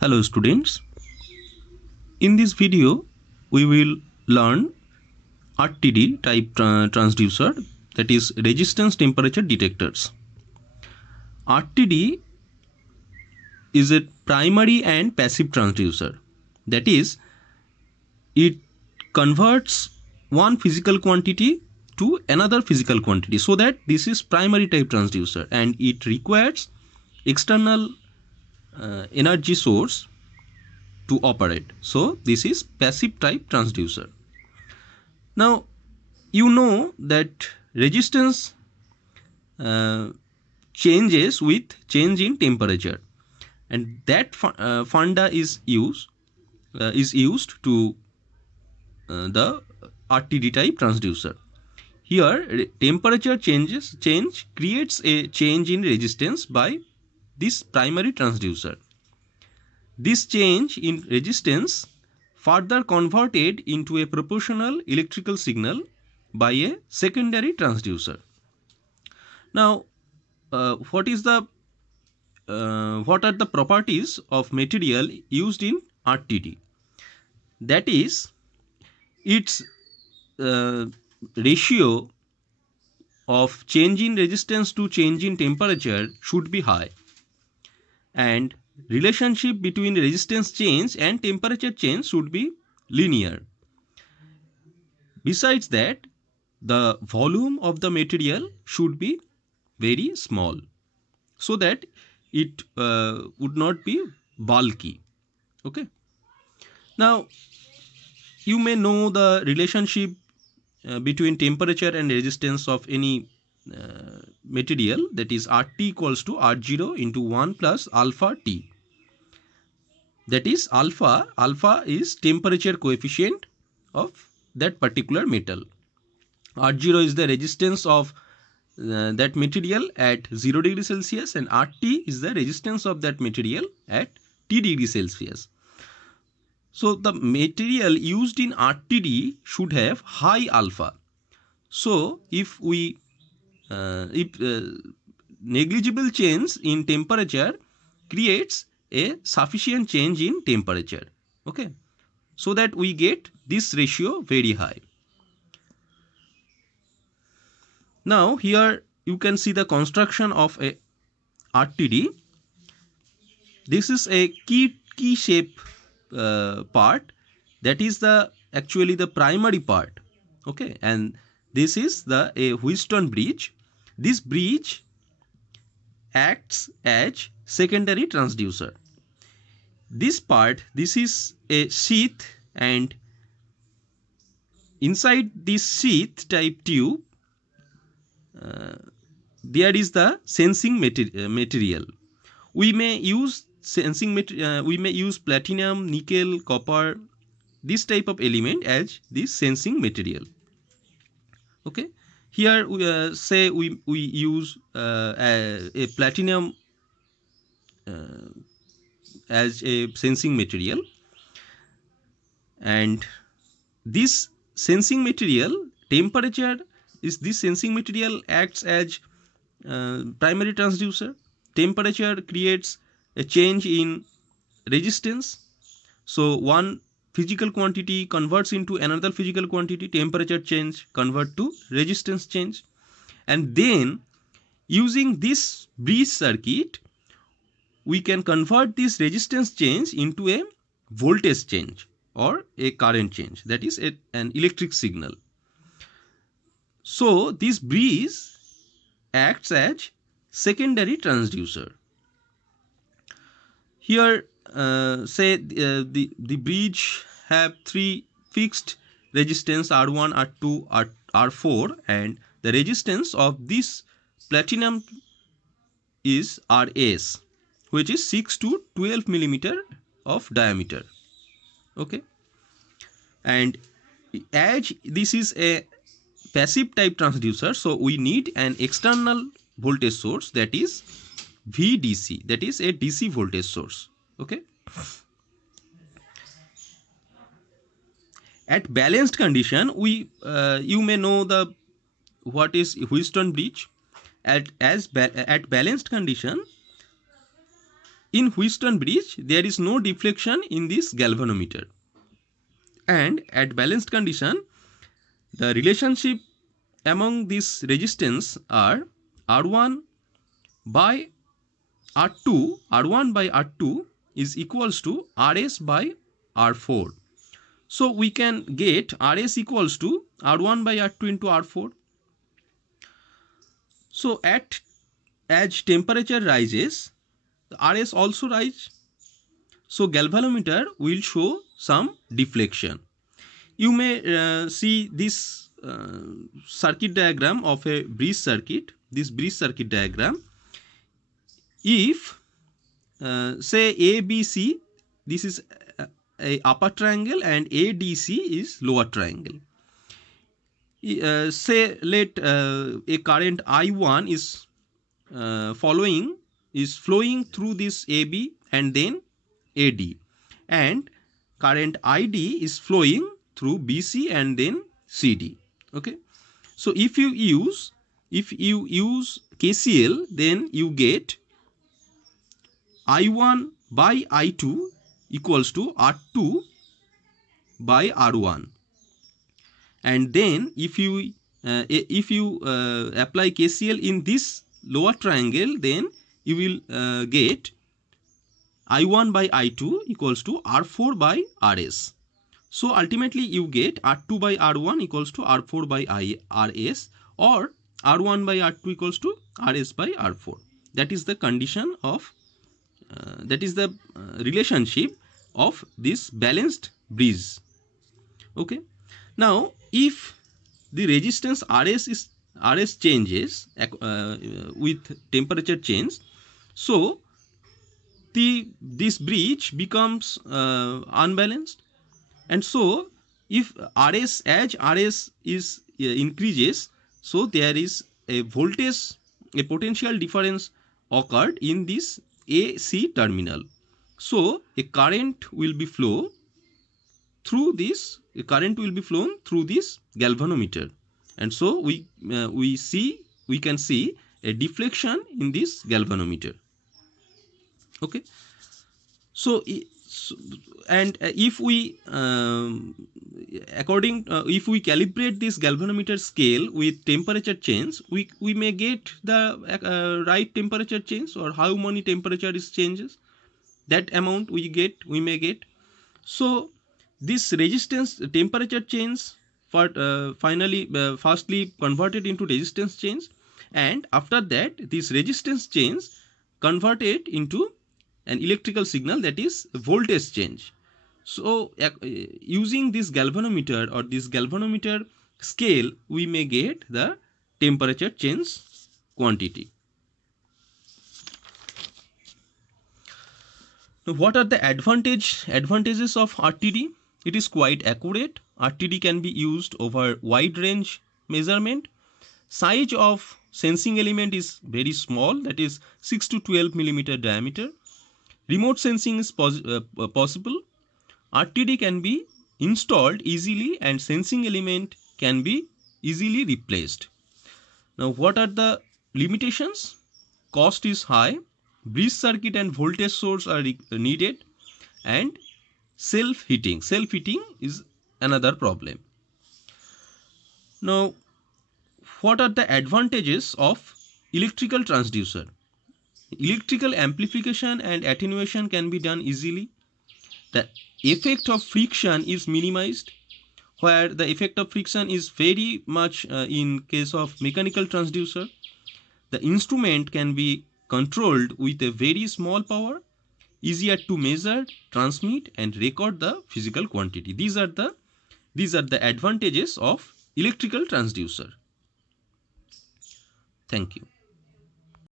Hello students, in this video we will learn RTD type transducer, that is resistance temperature detectors. RTD is a primary and passive transducer, that is it converts one physical quantity to another physical quantity, so that this is primary type transducer and it requires external energy source to operate. So this is passive type transducer. Now you know that resistance uh, changes with change in temperature, and that funda is used to the RTD type transducer. Here temperature change creates a change in resistance by this primary transducer. This change in resistance further converted into a proportional electrical signal by a secondary transducer. Now, what are the properties of material used in RTD? That is, its uh, ratio of change in resistance to change in temperature should be high, and relationship between resistance change and temperature change should be linear. Besides that, the volume of the material should be very small, so that it would not be bulky. Okay. Now you may know the relationship between temperature and resistance of any material, that is RT equals to R0 into 1 plus alpha T. That is alpha is temperature coefficient of that particular metal. R0 is the resistance of that material at 0 degree Celsius, and RT is the resistance of that material at T degree Celsius. So the material used in RTD should have high alpha. So if negligible change in temperature creates a sufficient change in temperature, okay, so that we get this ratio very high. Now here you can see the construction of a RTD. This is a key shape part, that is the actually the primary part, okay, and this is the a Wheatstone bridge. This bridge acts as secondary transducer. This part, this is a sheath, and inside this sheath type tube there is the sensing material. We may use we may use platinum, nickel, copper, this type of element as this sensing material. Okay, here we say we use a platinum as a sensing material, and this sensing material temperature is this sensing material acts as primary transducer. Temperature creates a change in resistance, so one physical quantity converts into another physical quantity, temperature change convert to resistance change, and then using this bridge circuit we can convert this resistance change into a voltage change or a current change, that is an electric signal. So this bridge acts as secondary transducer. Here say the bridge have three fixed resistance, R1, R2, R4, and the resistance of this platinum is Rs, which is 6 to 12 millimeter of diameter. Okay, and as this is a passive type transducer, so we need an external voltage source, that is VDC, that is a DC voltage source. Okay, at balanced condition we you may know the what is Wheatstone bridge. At balanced condition In Wheatstone bridge, there is no deflection in this galvanometer. And at balanced condition, the relationship among this resistance are R1 by R2, R1 by R2 is equals to RS by R4. So we can get RS equals to R1 by R2 into R4. So as temperature rises, the RS also rise. So galvanometer will show some deflection. You may see this circuit diagram of a bridge circuit. This bridge circuit diagram. If say ABC, this is a upper triangle, and ADC is lower triangle. Say let a current I1 is flowing through this AB and then AD, and current ID is flowing through BC and then CD. Okay, so if you use KCL, then you get I1 by I2 equals to R2 by R1, and then if you apply KCL in this lower triangle, then you will get I1 by I2 equals to R4 by RS. So ultimately you get R2 by R1 equals to R4 by RS, or R1 by R2 equals to RS by R4. That is the condition of that is the relationship of this balanced bridge. Okay, now if the resistance RS changes with temperature change, so this bridge becomes unbalanced, and so if RS is increases, so there is a potential difference occurred in this AC terminal. So a current will be flown through this galvanometer, and so we can see a deflection in this galvanometer. Okay, so if we if we calibrate this galvanometer scale with temperature change, we may get the right temperature change, or how many temperature is changes, that amount we may get. So this resistance temperature change firstly converted into resistance change, and after that this resistance change converted into an electrical signal, that is voltage change. So using this galvanometer or this galvanometer scale, we may get the temperature change quantity. Now, what are the advantages of RTD? It is quite accurate. RTD can be used over wide range measurement. Size of sensing element is very small, that is 6 to 12 millimeter diameter. Remote sensing is possible. RTD can be installed easily, and sensing element can be easily replaced. Now, what are the limitations? Cost is high, bridge circuit and voltage source are needed, and self-heating is another problem. Now, what are the advantages of electrical transducer? Electrical amplification and attenuation can be done easily. The effect of friction is minimized, where the effect of friction is very much in case of mechanical transducer. The instrument can be controlled with a very small power, easier to measure, transmit and record the physical quantity. These are the advantages of electrical transducer. Thank you.